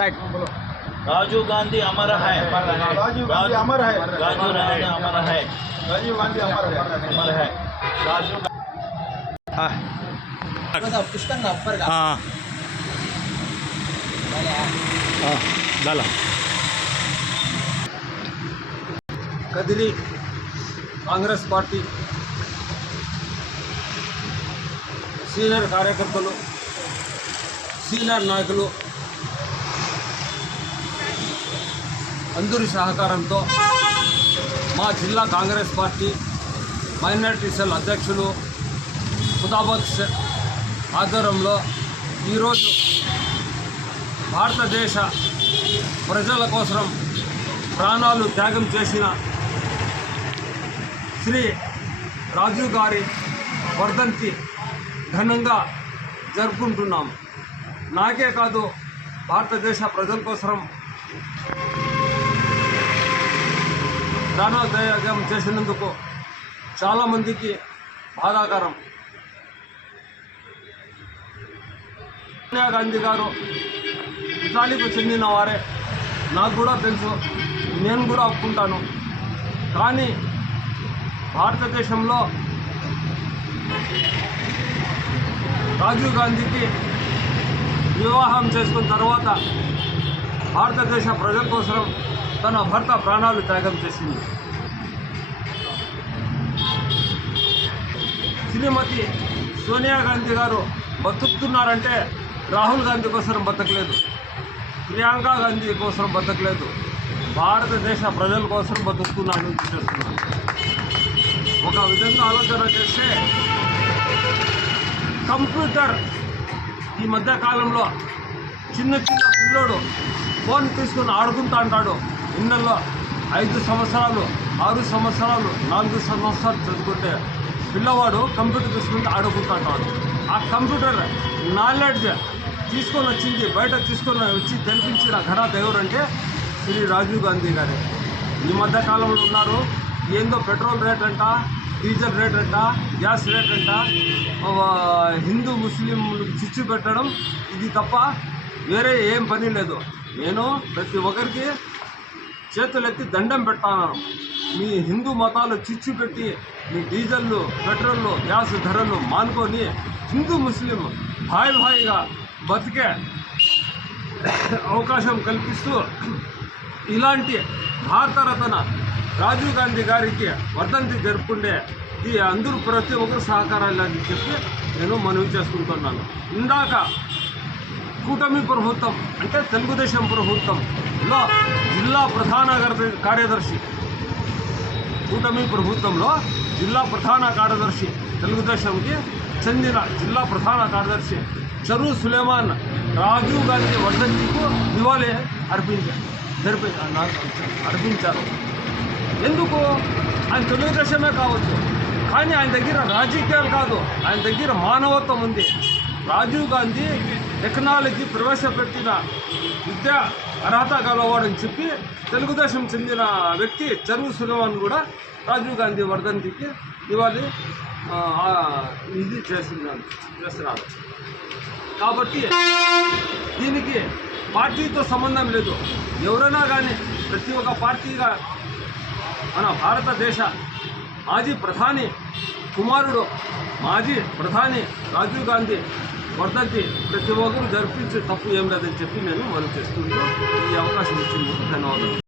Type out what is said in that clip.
राजीव गांधी अमर है। राजीव गांधी अमर है। राजीव गांधी अमर है। राजीव गांधी अमर है। अमर है। राजीव पुष्कळ अप्पर का झाला కదిరి కాంగ్రెస్ పార్టీ సీనియర్ కార్యకర్తలు సీనియర్ నాయకులు అందరి సహకారంతో మా జిల్లా కాంగ్రెస్ పార్టీ మైనారిటీ సెల్ అధ్యక్షులు ఖుదాబాద్ ఆధ్వర్యంలో ఈరోజు భారతదేశ ప్రజల కోసం ప్రాణాలు త్యాగం చేసిన శ్రీ రాజీవ్ గారి వర్ధంతి ఘనంగా జరుపుకుంటున్నాము. నాకే కాదు, భారతదేశ ప్రజల కోసం ప్రాణాలు త్యాగం చేసినందుకు చాలామందికి బాధాకరం. సోనియా గాంధీ గారు ఇటాలీకి చెందిన వారే, నాకు కూడా తెలుసు, నేను కూడా ఒప్పుకుంటాను. కానీ భారతదేశంలో రాజీవ్ గాంధీకి వివాహం చేసుకున్న తర్వాత భారతదేశ ప్రజల కోసం తన భర్త ప్రాణాలు త్యాగం చేసింది. శ్రీమతి సోనియా గాంధీ గారు బతుకుతున్నారంటే రాహుల్ గాంధీ కోసం బతకలేదు, ప్రియాంక గాంధీ కోసం బతకలేదు, భారతదేశ ప్రజల కోసం బతుకుతున్నాను చేస్తున్నాను. ఒక విధంగా ఆలోచన చేస్తే కంప్యూటర్ ఈ మధ్య కాలంలో చిన్న పిల్లోడు ఫోన్ తీసుకుని ఆడుకుంటా అంటాడు. ఇళ్ళల్లో 5 సంవత్సరాలు 6 సంవత్సరాలు 4 సంవత్సరాలు చదువుకుంటే పిల్లవాడు కంప్యూటర్ తీసుకుంటే ఆడుకుంటా అంటాడు. ఆ కంప్యూటర్ నాలెడ్జ్ తీసుకొని వచ్చింది, బయట తీసుకొని వచ్చి తెలిపించిన ఘనత ఎవరంటే శ్రీ రాజీవ్ గాంధీ గారే. ఈ మధ్యకాలంలో ఉన్నారు, ఏందో పెట్రోల్ రేట్ అంట, డీజిల్ రేట్ అంట, గ్యాస్ రేట్ అంట, హిందూ ముస్లింలు చిచ్చు పెట్టడం, ఇది తప్ప వేరే ఏం పని లేదు. నేను ప్రతి ఒక్కరికి చేతులెత్తి దండం పెడతాను. మీ హిందూ మతాలు చిచ్చు పెట్టి మీ డీజిల్లు, పెట్రోళ్ళు, గ్యాస్ ధరలు మానుకొని హిందూ ముస్లిం భాయిగా బతికే అవకాశం కల్పిస్తూ ఇలాంటి భారతరత్న రాజీవ్ గాంధీ గారికి వర్ధంతి జరుపుకుంటే ఈ అందరూ ప్రతి ఒక్కరు సహకారాలని చెప్పి నేను మనవి చేసుకుంటున్నాను. ఇందాక కూటమి ప్రభుత్వం అంటే తెలుగుదేశం ప్రభుత్వంలో జిల్లా ప్రధాన కార్యదర్శి, కూటమి ప్రభుత్వంలో జిల్లా ప్రధాన కార్యదర్శి, తెలుగుదేశంకి చెందిన జిల్లా ప్రధాన కార్యదర్శి చరు సులేమాన్ రాజీవ్ గాంధీ వర్ధంతికు నివాళి అర్పించారు. ఎందుకు? ఆయన తెలుగుదేశమే కావచ్చు, కానీ ఆయన దగ్గర రాజకీయాలు కాదు, ఆయన దగ్గర మానవత్వం ఉంది. రాజీవ్ గాంధీ టెక్నాలజీ ప్రవేశపెట్టిన విద్యా అర్హత గలవాడని చెప్పి తెలుగుదేశం చెందిన వ్యక్తి చరు సులేమాన్ కూడా రాజీవ్ గాంధీ వర్ధంతికి నివాళి ఇది చేస్తున్నారు. కాబట్టి దీనికి పార్టీతో సంబంధం లేదు. ఎవరైనా కానీ ప్రతి ఒక్క పార్టీగా మన భారతదేశ మాజీ ప్రధాని కుమారుడు, మాజీ ప్రధాని రాజీవ్ గాంధీ వర్ధంతి ప్రతి ఒక్కరు జరిపించే తప్పు ఏం లేదని చెప్పి నేను మనం చేస్తుంటూ ఈ అవకాశం ఇచ్చినందుకు ధన్యవాదాలు.